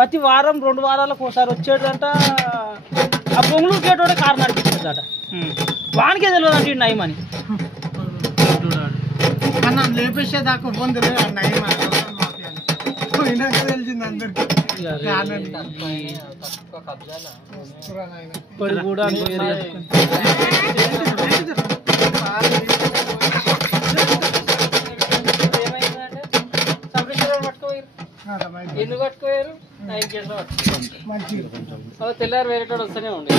ప్రతి వారం 2 వారాలకు ఒకసారి వచ్చేదంట. ఆ పొంగులూరు గేట్ కూడా కారు నడిపించేదట. వానికే తెలియదు అంటే నయమని అన్న లేపేసేదాకా పొందలే నయం తెలిసింది అందరికి కూడా ఎందుకు పట్టుకోయారు? తెల్లారు వేరే వస్తూనే ఉండే.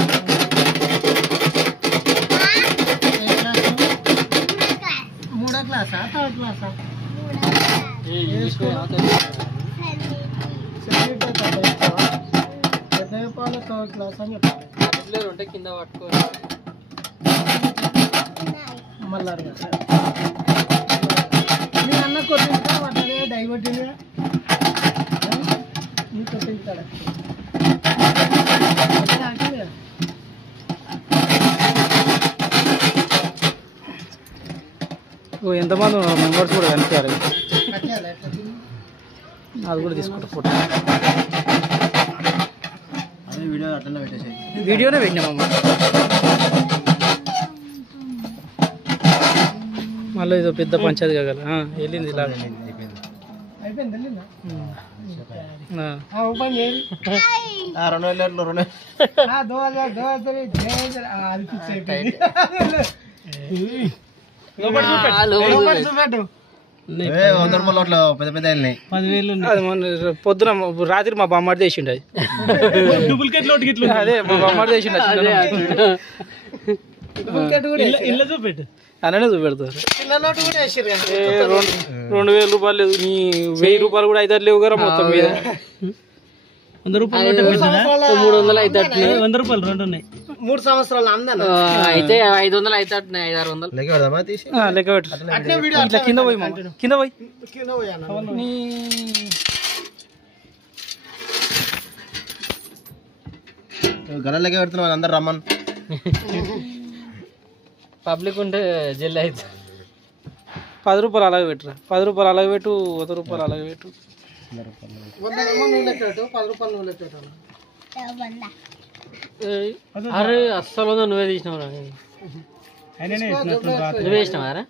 మూడో క్లాసా థర్డ్ క్లాసా థర్డ్ క్లాస్ అని చెప్పారు. ఉంటే కింద పట్టుకో మళ్ళీ మీ అన్న కొట్టిందా వాటి డైవర్టింగ్ నీ కొట్టిస్తాడా ఎంతమంది మెంబర్స్ కూడా కనిపించారు. అది కూడా తీసుకుంటా ఫోటో. వీడియోనే పెట్టినామమ్మ. మళ్ళీ ఇదో పెద్ద పంచాయతీ కాగల వెళ్ళింది ఇలా ఓపెన్ చేయాలి. 10,000 పొద్దున రాత్రి మా బొమ్మడి చేసిండు. అది డూప్లికేట్ లోటు గిట్లు అదే మా బొమ్మడి చేసిండు. ఇల్లు చూపెట్టు అలానే చూపెడతారు. 2,000 రూపాయలు నీ 1,000 రూపాయలు కూడా అయితే లేవు కదా మొత్తం మీద. 100 రూపాయలు 300 అయితే 100 రూపాయలు 2 ఉన్నాయి. 3 సంవత్సరాలు అందరూ అయితే 500 అయితే 500-600 లెక్క పెట్టు. ఇట్లా కింద పోయి కింద పోయి గణం లెక్క పెడుతున్నాం అందరు రమ్మన్. పబ్లిక్ ఉంటే జల్లి అయితే 10 రూపాయలు అలాగే పెట్టురా. 10 రూపాయలు అలాగే పెట్టు. 100 రూపాయలు అలాగే పెట్టు. 100 నువ్వు లెక్క పెట్టు. 10 రూపాయలు నువ్వు లెక్క పెట్టాను. అరే అస్సలు నువ్వే తీసినావురా. నువ్వే వేసినావారా?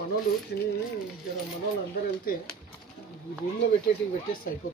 మనోళ్ళు తిని మనోళ్ళు అందరూ వెళ్తే రూమ్లో పెట్టేసి అయిపోతుంది.